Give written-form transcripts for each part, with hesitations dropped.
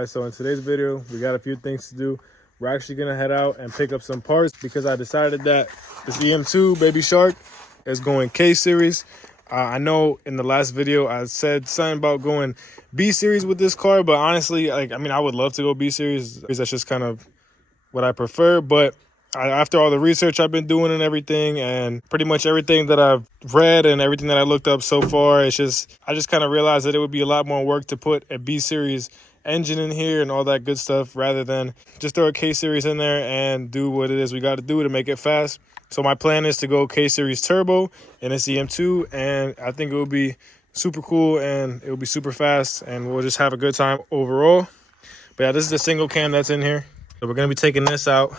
guys? So in today's video, we got a few things to do. We're actually gonna head out and pick up some parts because I decided that this EM2 Baby Shark is going K series. I know in the last video I said something about going B series with this car, but honestly, I would love to go B series. That's just kind of what I prefer. But after all the research I've been doing and everything, and pretty much everything that I've read and everything that I looked up so far, I just kind of realized that it would be a lot more work to put a B series engine in here and all that good stuff rather than just throw a K series in there and do what it is we got to do to make it fast. So my plan is to go K series turbo in this EM2, and I think it will be super cool and it will be super fast and we'll just have a good time overall. But yeah, this is the single cam that's in here. So we're going to be taking this out.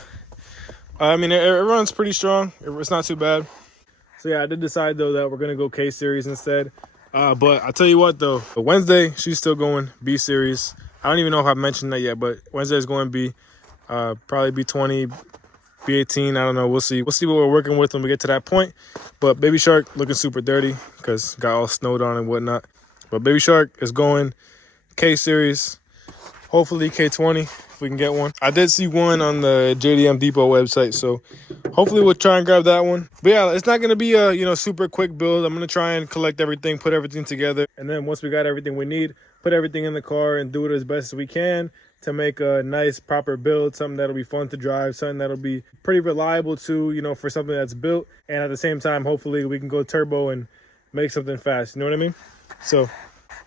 It runs pretty strong. It's not too bad. So yeah, I did decide though that we're going to go K series instead. But I'll tell you what though, for Wednesday, she's still going B series. I don't even know if I mentioned that yet, but Wednesday is going B. Probably B20, B18. I don't know. We'll see. We'll see what we're working with when we get to that point. But Baby Shark looking super dirty because got all snowed on and whatnot. But Baby Shark is going K series. Hopefully K20 if we can get one. I did see one on the JDM Depot website, so hopefully we'll try and grab that one. But yeah, it's not going to be a super quick build. I'm going to try and collect everything, put everything together, and then once we got everything we need, put everything in the car and do it as best as we can to make a nice proper build, something that'll be fun to drive, something that'll be pretty reliable too, for something that's built, and at the same time hopefully we can go turbo and make something fast, you know what I mean? So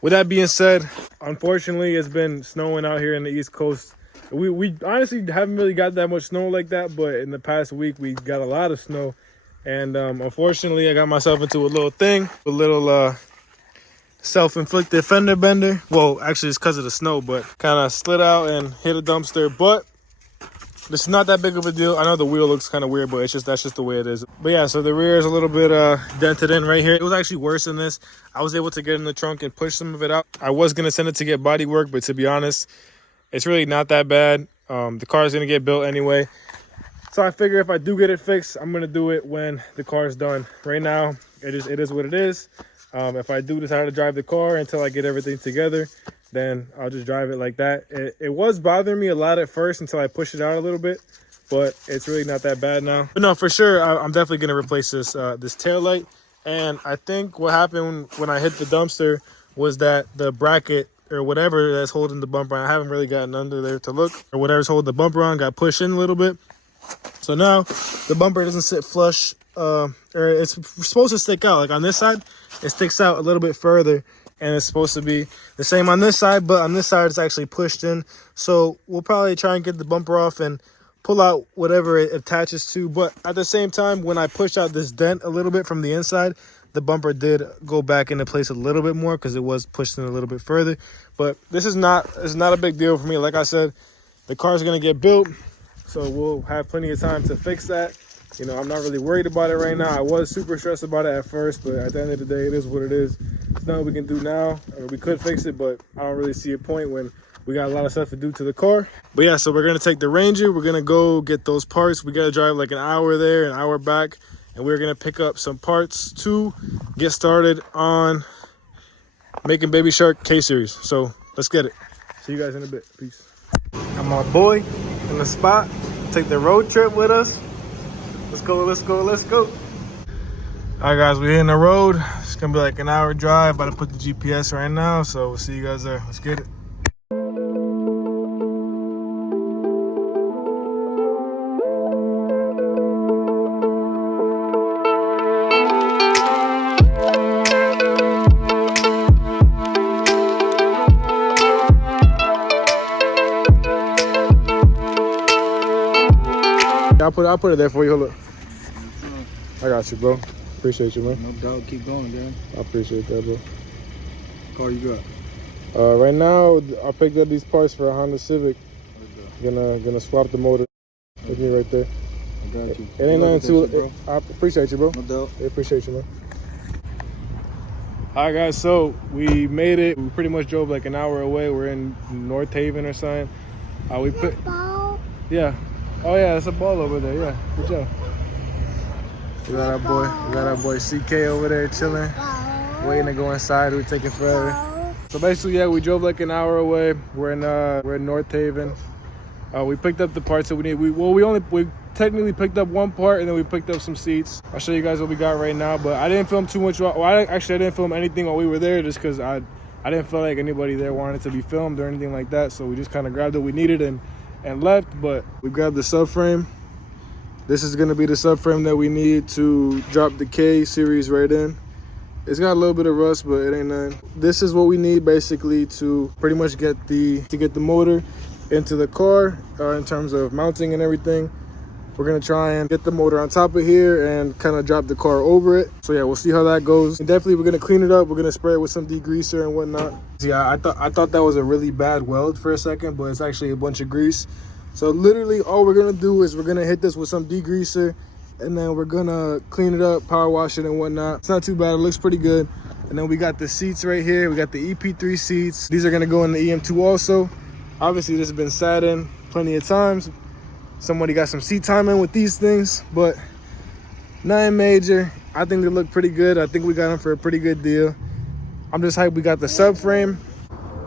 with that being said, unfortunately, it's been snowing out here in the East Coast. We honestly haven't really got that much snow like that, but in the past week, we got a lot of snow. And unfortunately, I got myself into a little thing, a little self-inflicted fender bender. Well, actually, it's because of the snow, but kind of slid out and hit a dumpster. But this is not that big of a deal. I know the wheel looks kind of weird, but that's just the way it is. But yeah, so the rear is a little bit dented in right here. It was actually worse than this. I was able to get in the trunk and push some of it out. I was going to send it to get body work, but to be honest, it's really not that bad. The car is going to get built anyway. So I figure if I do get it fixed, I'm going to do it when the car is done. Right now, it is what it is. If I do decide to drive the car until I get everything together, then I'll just drive it like that. It was bothering me a lot at first until I pushed it out a little bit, but it's really not that bad now. But no, for sure, I'm definitely going to replace this tail light. And I think what happened when I hit the dumpster was that the bracket or whatever that's holding the bumper on, I haven't really gotten under there to look, or whatever's holding the bumper on got pushed in a little bit. So now the bumper doesn't sit flush, or it's supposed to stick out. Like on this side, it sticks out a little bit further. And it's supposed to be the same on this side, but on this side it's actually pushed in. So we'll probably try and get the bumper off and pull out whatever it attaches to. But at the same time, when I pushed out this dent a little bit from the inside, the bumper did go back into place a little bit more because it was pushed in a little bit further. But it's not a big deal for me. Like I said, the car's going to get built, so we'll have plenty of time to fix that. I'm not really worried about it right now. I was super stressed about it at first, but at the end of the day, it is what it is. There's nothing we can do now. We could fix it, but I don't really see a point when we got a lot of stuff to do to the car. But yeah, so we're going to take the Ranger. We're going to go get those parts. We got to drive like an hour there, an hour back, and we're going to pick up some parts to get started on making Baby Shark K-Series. So let's get it. See you guys in a bit. Peace. Got my boy in the spot. Take the road trip with us. Let's go, let's go, let's go. All right, guys, we're hitting the road. It's gonna be like an hour drive. About to put the GPS right now, so we'll see you guys there. Let's get it. I'll put it there for you. Hold up. I got you, bro. Appreciate you, man. No doubt. Keep going, man. I appreciate that, bro. What car you got? Right now, I picked up these parts for a Honda Civic. Gonna swap the motor. With me right there. I got you. It ain't nothing too. I appreciate you, bro. No doubt. I appreciate you, man. All right, guys. So we made it. We pretty much drove like an hour away. We're in North Haven or something. We put. Yeah. Oh yeah, it's a ball over there. Yeah, good job. We got our boy CK over there chilling, waiting to go inside. We're taking forever. So basically, yeah, we drove like an hour away. We're in North Haven. We picked up the parts that we need. We technically picked up one part, and then we picked up some seats. I'll show you guys what we got right now. But I didn't film too much. I didn't film anything while we were there, just because I didn't feel like anybody there wanted to be filmed or anything like that. So we just kind of grabbed what we needed and left. But we grabbed the subframe. This is gonna be the subframe that we need to drop the K series right in. It's got a little bit of rust, but it ain't nothing. This is what we need basically to pretty much get the motor into the car in terms of mounting and everything. We're gonna try and get the motor on top of here and kind of drop the car over it. So yeah, we'll see how that goes. And definitely we're gonna clean it up. We're gonna spray it with some degreaser and whatnot. Yeah, I thought that was a really bad weld for a second, but it's actually a bunch of grease. So literally all we're gonna do is we're gonna hit this with some degreaser, and then we're gonna clean it up, power wash it and whatnot. It's not too bad, it looks pretty good. And then we got the seats right here. We got the EP3 seats. These are gonna go in the EM2 also. Obviously this has been sat in plenty of times. Somebody got some seat time in with these things, but nothing major. I think they look pretty good. I think we got them for a pretty good deal. I'm just hyped we got the subframe.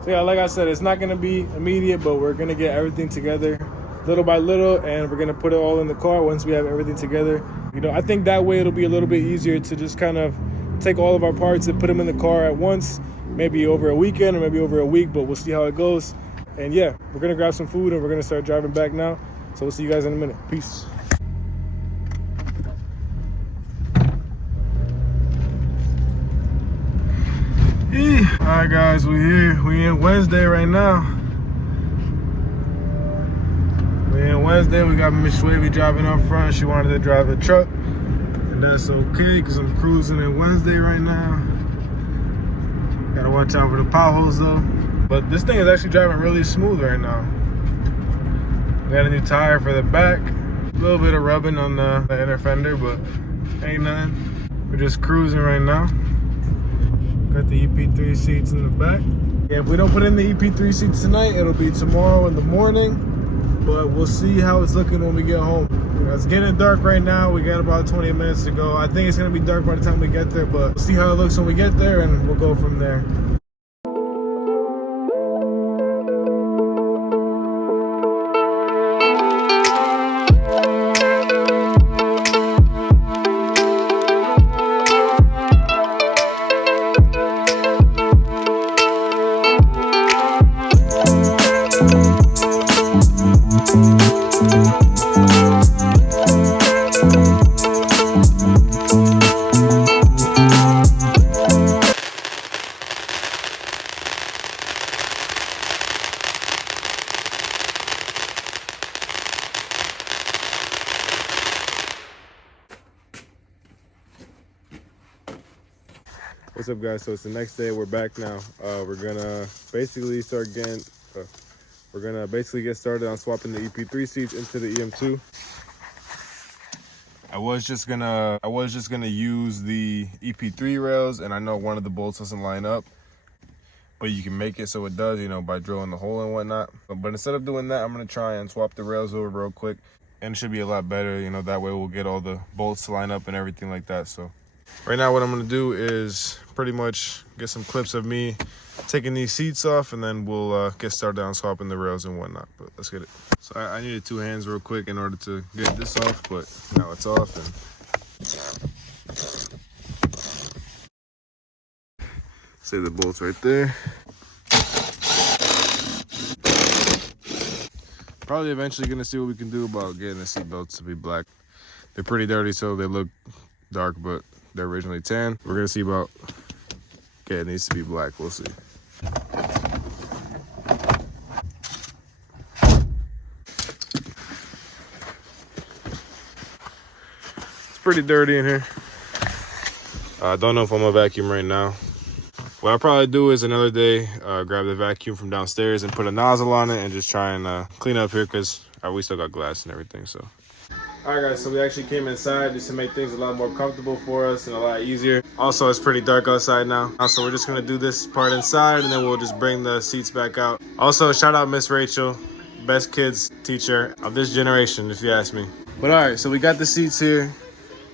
So yeah, like I said, it's not gonna be immediate, but we're gonna get everything together little by little, and we're gonna put it all in the car once we have everything together. You know, I think that way it'll be a little bit easier to just kind of take all of our parts and put them in the car at once, maybe over a weekend or maybe over a week, but we'll see how it goes. And yeah, we're gonna grab some food and we're gonna start driving back now. So we'll see you guys in a minute. Peace. All right, guys, we're here. We in Wednesday right now. We in Wednesday. We got Miss Schwavy driving up front. She wanted to drive a truck, and that's okay because I'm cruising in Wednesday right now. Gotta watch out for the potholes though. But this thing is actually driving really smooth right now. Got a new tire for the back. A little bit of rubbing on the inner fender, but ain't nothing. We're just cruising right now. Got the EP3 seats in the back. Yeah, if we don't put in the EP3 seats tonight, it'll be tomorrow in the morning. But we'll see how it's looking when we get home. You know, it's getting dark right now. We got about 20 minutes to go. I think it's gonna be dark by the time we get there, but we'll see how it looks when we get there and we'll go from there. What's up, guys? So it's the next day. We're back now. We're gonna basically get started on swapping the EP3 seats into the EM2. I was just gonna use the EP3 rails, and I know one of the bolts doesn't line up, but you can make it so it does, you know, by drilling the hole and whatnot. But instead of doing that, I'm gonna try and swap the rails over real quick, and it should be a lot better. You know, that way we'll get all the bolts to line up and everything like that. So right now what I'm gonna do is pretty much get some clips of me taking these seats off, and then we'll get started on swapping the rails and whatnot. But let's get it. So I needed two hands real quick in order to get this off, but now it's off. And see the bolts right there. Probably eventually gonna see what we can do about getting the seat belts to be black. They're pretty dirty, so they look dark, but they're originally tan. We're gonna see about getting these to be black. We'll see. It's pretty dirty in here. I don't know if I'm gonna vacuum right now. What I'll probably do is another day, grab the vacuum from downstairs and put a nozzle on it and just try and clean up here, because we still got glass and everything. So all right, guys, so we actually came inside just to make things a lot more comfortable for us and a lot easier. Also, it's pretty dark outside now. So we're just gonna do this part inside, and then we'll just bring the seats back out. Also, shout out Miss Rachel, best kids teacher of this generation, if you ask me. But all right, so we got the seats here.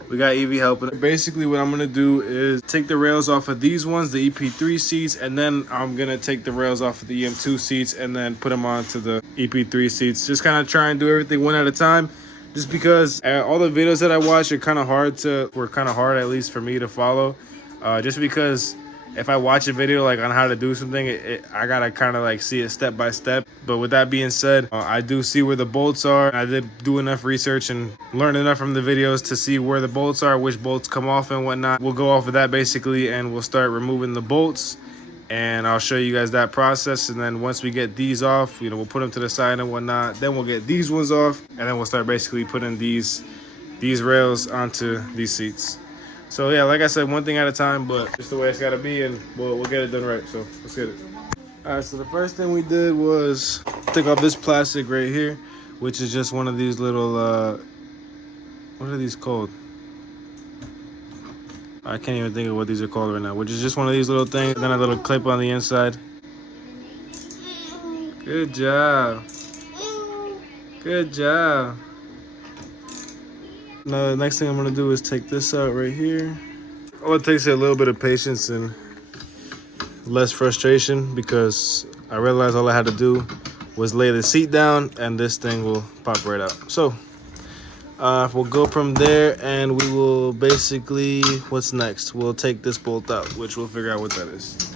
We got Evie helping. Basically, what I'm gonna do is take the rails off of these ones, the EP3 seats, and then I'm gonna take the rails off of the EM2 seats and then put them onto the EP3 seats. Just kind of try and do everything one at a time. Just because all the videos that I watch are kind of hard at least for me to follow. Just because if I watch a video like on how to do something, I gotta kind of like see it step by step. But with that being said, I do see where the bolts are. I did do enough research and learn enough from the videos to see where the bolts are, which bolts come off and whatnot. We'll go off of that basically, and we'll start removing the bolts. And I'll show you guys that process. And then once we get these off, we'll put them to the side and whatnot. Then we'll get these ones off, and then we'll start basically putting these rails onto these seats. So yeah, like I said, one thing at a time, but just the way it's gotta be, and we'll get it done right. So let's get it. All right, so the first thing we did was take off this plastic right here, which is just one of these little, what are these called? I can't even think of what these are called right now, which is just one of these little things, and then a little clip on the inside. Good job. Good job. Now the next thing I'm gonna do is take this out right here. All it takes is a little bit of patience and less frustration, because I realized all I had to do was lay the seat down and this thing will pop right out. So we'll go from there, and we will basically, what's next? We'll take this bolt out, which we'll figure out what that is.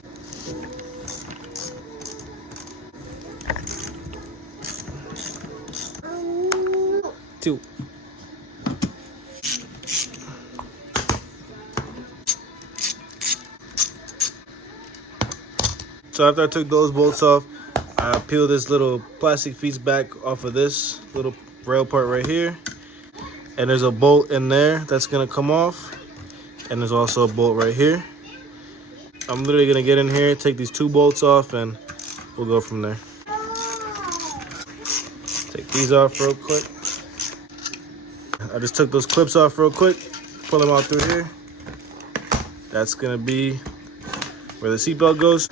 Two. So after I took those bolts off, I peeled this little plastic piece back off of this little rail part right here. And there's a bolt in there that's gonna come off. And there's also a bolt right here. I'm literally gonna get in here, take these two bolts off, and we'll go from there. Take these off real quick. I just took those clips off real quick, pull them out through here. That's gonna be where the seatbelt goes.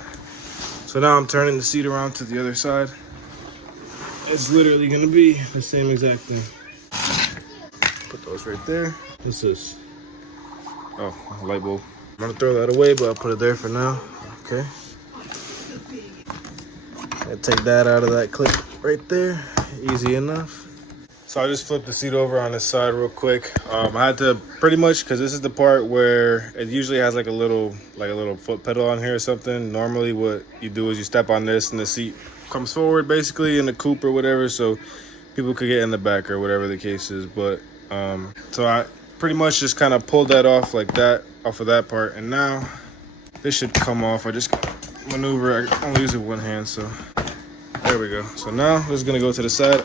So now I'm turning the seat around to the other side. It's literally gonna be the same exact thing. Put those right there. What's this? Oh, a light bulb. I'm gonna throw that away, but I'll put it there for now. Okay. I take that out of that clip right there. Easy enough. So I just flipped the seat over on this side real quick. I had to pretty much, because this is the part where it usually has like a little foot pedal on here or something. Normally what you do is you step on this and the seat comes forward basically in the coupe or whatever, so people could get in the back or whatever the case is. But so I pretty much just kind of pulled that off like that, off of that part, and now this should come off. I just maneuver, I only use it with one hand, so there we go. So now this is gonna go to the side.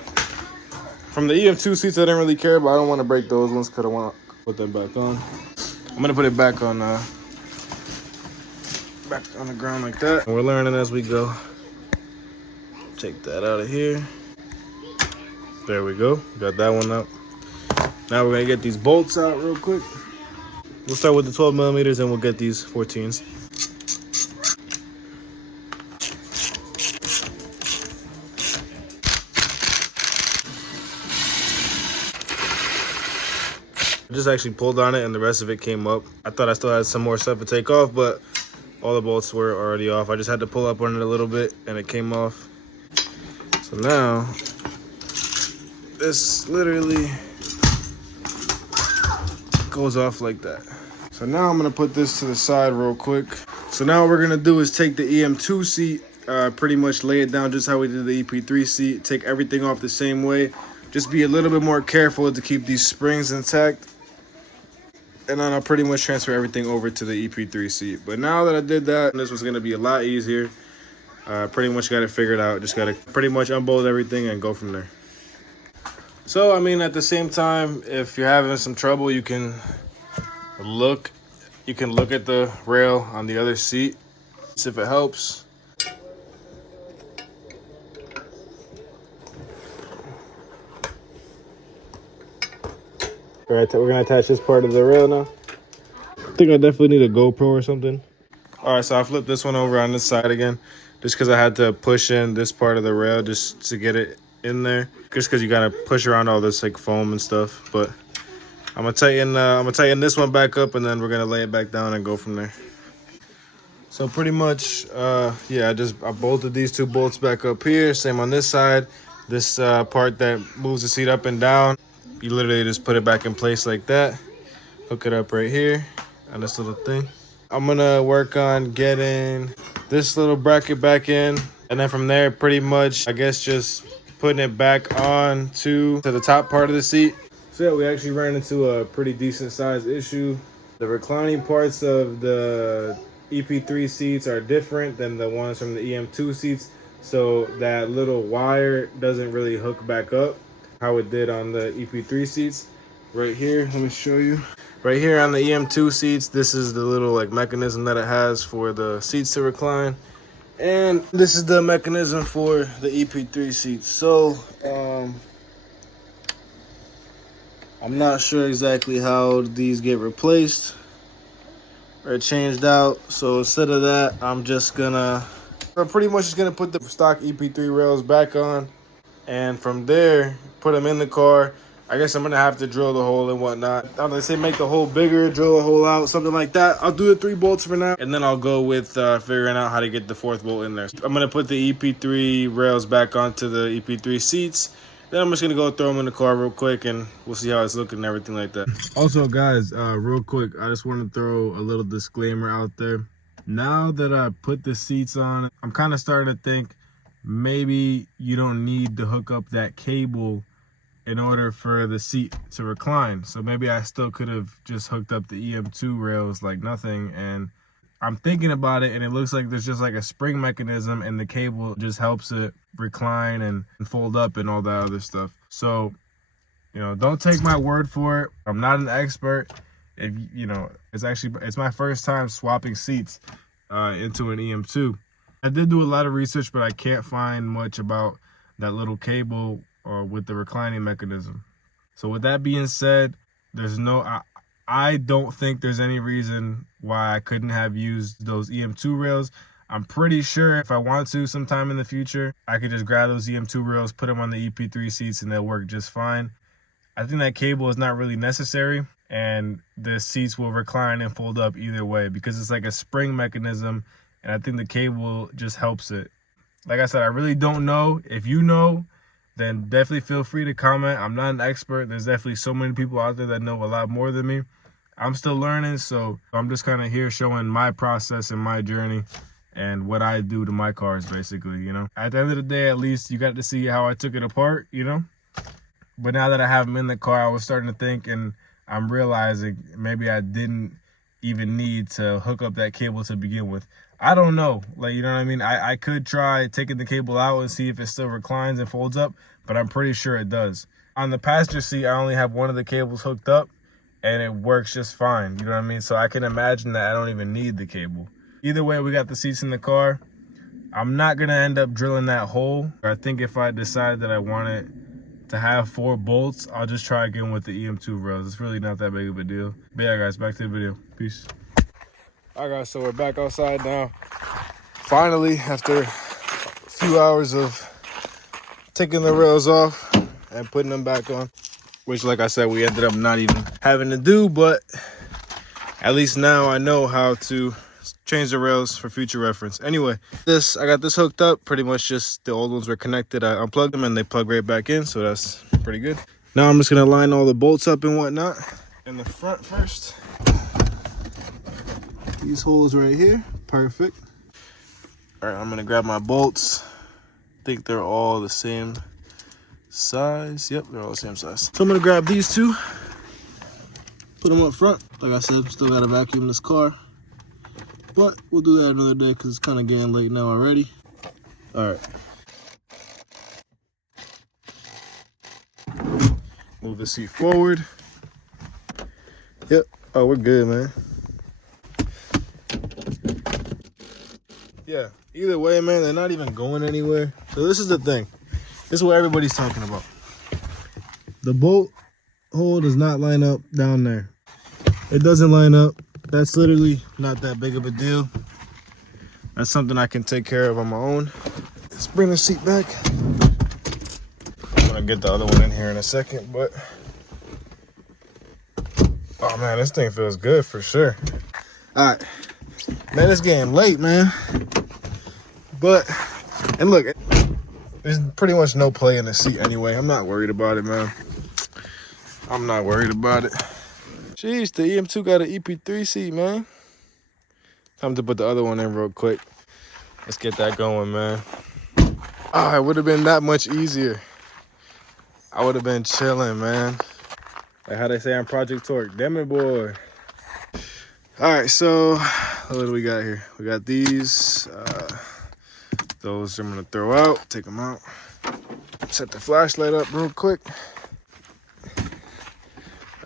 From the EM2 seats, I didn't really care, but I don't want to break those ones because I want to put them back on. I'm gonna put it back on the ground like that. And we're learning as we go. Take that out of here. There we go. Got that one up. Now we're gonna get these bolts out real quick. We'll start with the 12 millimeters and we'll get these 14s. I just actually pulled on it and the rest of it came up. I thought I still had some more stuff to take off, but all the bolts were already off. I just had to pull up on it a little bit and it came off. So now, this literally goes off like that. So now I'm gonna put this to the side real quick. So now what we're gonna do is take the EM2 seat, pretty much lay it down just how we did the EP3 seat, take everything off the same way. Just be a little bit more careful to keep these springs intact. And then I'll pretty much transfer everything over to the EP3 seat. But now that I did that, this was gonna be a lot easier. Pretty much got it figured out. Just gotta pretty much unbolt everything and go from there. So, I mean, at the same time, if you're having some trouble, you can look at the rail on the other seat, see if it helps. All right, we're gonna attach this part of the rail now. I think I definitely need a GoPro or something. All right, so I flipped this one over on this side again, just because I had to push in this part of the rail just to get it in there. Just because you gotta push around all this like foam and stuff. But I'm gonna tighten this one back up, and then we're gonna lay it back down and go from there. So pretty much, yeah, I bolted these 2 bolts back up here. Same on this side. This part that moves the seat up and down, you literally just put it back in place like that. Hook it up right here on this little thing. I'm gonna work on getting this little bracket back in, and then from there, pretty much, I guess just putting it back on to the top part of the seat. So yeah, we actually ran into a pretty decent sized issue. The reclining parts of the EP3 seats are different than the ones from the EM2 seats. So that little wire doesn't really hook back up how it did on the EP3 seats. Right here, let me show you. Right here on the EM2 seats, this is the little like mechanism that it has for the seats to recline. And this is the mechanism for the EP3 seats. So, I'm not sure exactly how these get replaced or changed out. So instead of that, I'm pretty much just gonna put the stock EP3 rails back on, and from there, put them in the car. I guess I'm gonna have to drill the hole and whatnot. I don't know, they say make the hole bigger, drill a hole out, something like that. I'll do the 3 bolts for now, and then I'll go with figuring out how to get the 4th bolt in there. I'm gonna put the EP3 rails back onto the EP3 seats. Then I'm just gonna go throw them in the car real quick, and we'll see how it's looking and everything like that. Also, guys, real quick, I just want to throw a little disclaimer out there. Now that I put the seats on, I'm kind of starting to think maybe you don't need to hook up that cable in order for the seat to recline. So maybe I still could have just hooked up the EM2 rails like nothing. And I'm thinking about it, and it looks like there's just like a spring mechanism, and the cable just helps it recline and fold up and all that other stuff. So, you know, don't take my word for it. I'm not an expert. If you know, it's my first time swapping seats into an EM2. I did do a lot of research, but I can't find much about that little cable with the reclining mechanism. So with that being said, I don't think there's any reason why I couldn't have used those EM2 rails. I'm pretty sure if I want to sometime in the future, I could just grab those EM2 rails, put them on the EP3 seats, and they'll work just fine. I think that cable is not really necessary, and the seats will recline and fold up either way because it's like a spring mechanism, and I think the cable just helps it. Like I said, I really don't know. If you know, then definitely feel free to comment. I'm not an expert. There's definitely so many people out there that know a lot more than me. I'm still learning, so I'm just kind of here showing my process and my journey and what I do to my cars, basically, you know. At the end of the day, at least you got to see how I took it apart, you know. But now that I have them in the car, I was starting to think, and I'm realizing maybe I didn't even need to hook up that cable to begin with. I don't know, like, you know what I mean? I could try taking the cable out and see if it still reclines and folds up, but I'm pretty sure it does. On the passenger seat, I only have one of the cables hooked up, and it works just fine, you know what I mean? So I can imagine that I don't even need the cable. Either way, we got the seats in the car. I'm not gonna end up drilling that hole. I think if I decide that I want it to have 4 bolts, I'll just try again with the EM2 rails. It's really not that big of a deal. But yeah, guys, back to the video. Peace. All right, guys, so we're back outside now. Finally, after a few hours of taking the rails off and putting them back on, which, like I said, we ended up not even having to do, but at least now I know how to change the rails for future reference. Anyway, I got this hooked up. Pretty much just the old ones were connected. I unplugged them and they plug right back in, so that's pretty good. Now I'm just gonna line all the bolts up and whatnot. In the front first. These holes right here, perfect. All right, I'm gonna grab my bolts. I think they're all the same size. Yep, they're all the same size. So I'm gonna grab these 2, put them up front. Like I said, still gotta vacuum this car, but we'll do that another day because it's kind of getting late now already. All right. Move the seat forward. Yep. Oh, we're good, man. Yeah, either way, man, they're not even going anywhere. So this is the thing. This is what everybody's talking about. The bolt hole does not line up down there. It doesn't line up. That's literally not that big of a deal. That's something I can take care of on my own. Let's bring the seat back. I'm gonna get the other one in here in a second, but Oh man, this thing feels good for sure. All right, man, it's getting late, man. But, and look, there's pretty much no play in the seat anyway. I'm not worried about it, man. I'm not worried about it. Jeez, the EM2 got an EP3 seat, man. Time to put the other one in real quick. Let's get that going, man. Oh, it would have been that much easier. I would have been chilling, man. Like how they say on Project Torque. Damn it, boy. All right, so what do we got here? We got these. Those I'm gonna throw out. Take them out. Set the flashlight up real quick.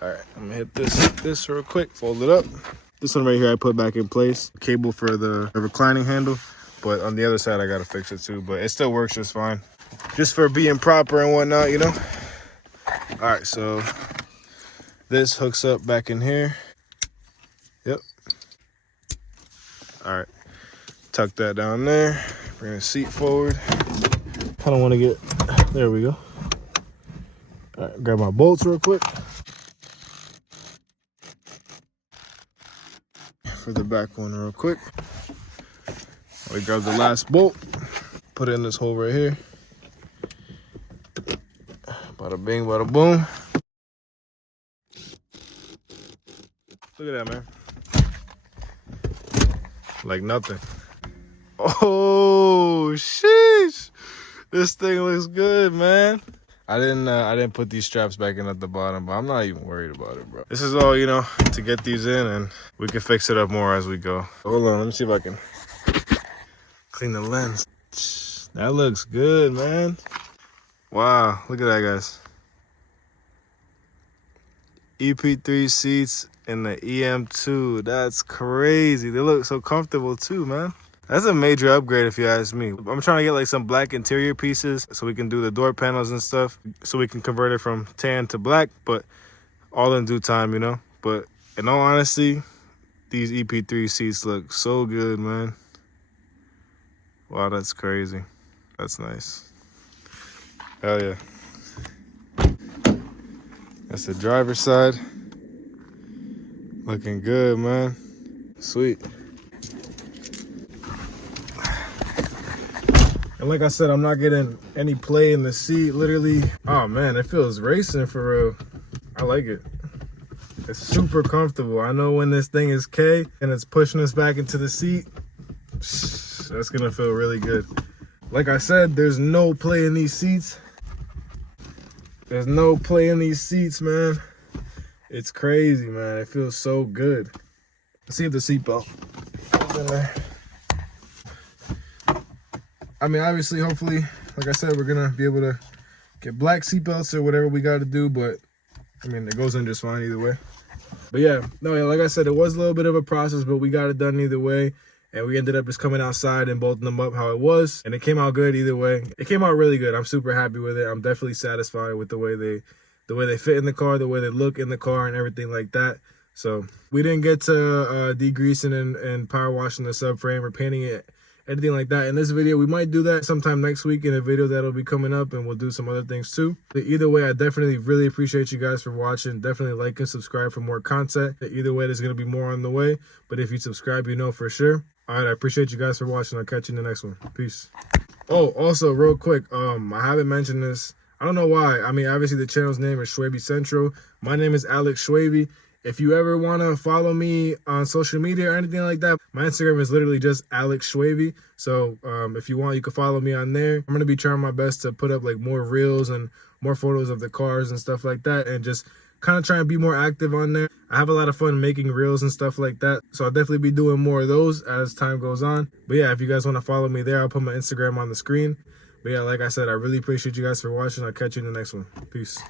All right, I'm gonna hit this real quick. Fold it up. This one right here I put back in place. Cable for the reclining handle. But on the other side, I gotta fix it too. But it still works just fine. Just for being proper and whatnot, you know? All right, so this hooks up back in here. Yep. All right, tuck that down there. Bring the seat forward. Kind of want to get, there we go. All right, grab my bolts real quick. For the back one real quick. We grab the last bolt, put it in this hole right here. Bada bing, bada boom. Look at that, man. Like nothing. Oh, sheesh. This thing looks good, man. I didn't put these straps back in at the bottom, but I'm not even worried about it, bro. This is all, you know, to get these in, and we can fix it up more as we go. Hold on, let me see if I can clean the lens. That looks good, man. Wow, look at that, guys. EP3 seats in the EM2. That's crazy. They look so comfortable too, man. That's a major upgrade if you ask me. I'm trying to get like some black interior pieces so we can do the door panels and stuff, so we can convert it from tan to black, but all in due time, you know? But in all honesty, these EP3 seats look so good, man. Wow, that's crazy. That's nice. Hell yeah. That's the driver's side. Looking good, man. Sweet. And like I said, I'm not getting any play in the seat, literally. Oh man, it feels racing for real. I like it. It's super comfortable. I know when this thing is K and it's pushing us back into the seat, that's gonna feel really good. Like I said, there's no play in these seats. There's no play in these seats, man. It's crazy, man. It feels so good. Let's see if the seatbelt is in there. I mean, obviously, hopefully, like I said, we're gonna be able to get black seatbelts or whatever we gotta do, but I mean, it goes in just fine either way. But yeah, no, yeah, like I said, it was a little bit of a process, but we got it done either way. And we ended up just coming outside and bolting them up how it was. And it came out good either way. It came out really good. I'm super happy with it. I'm definitely satisfied with the way they fit in the car, the way they look in the car and everything like that. So we didn't get to degreasing and power washing the subframe or painting it, anything like that in this video. We might do that sometime next week in a video that'll be coming up, and we'll do some other things too. But either way, I definitely really appreciate you guys for watching. Definitely like and subscribe for more content. Either way, there's going to be more on the way, but if you subscribe, you know for sure. All right, I appreciate you guys for watching. I'll catch you in the next one. Peace. Oh, also real quick, I haven't mentioned this. I don't know why. I mean, obviously the channel's name is Schwaby Central. My name is Alex Schwaby. If you ever want to follow me on social media or anything like that, my Instagram is literally just Alex Schwaby. So if you want, you can follow me on there. I'm going to be trying my best to put up like more reels and more photos of the cars and stuff like that, and just kind of try and be more active on there. I have a lot of fun making reels and stuff like that, so I'll definitely be doing more of those as time goes on. But yeah, if you guys want to follow me there, I'll put my Instagram on the screen. But yeah, like I said, I really appreciate you guys for watching. I'll catch you in the next one. Peace.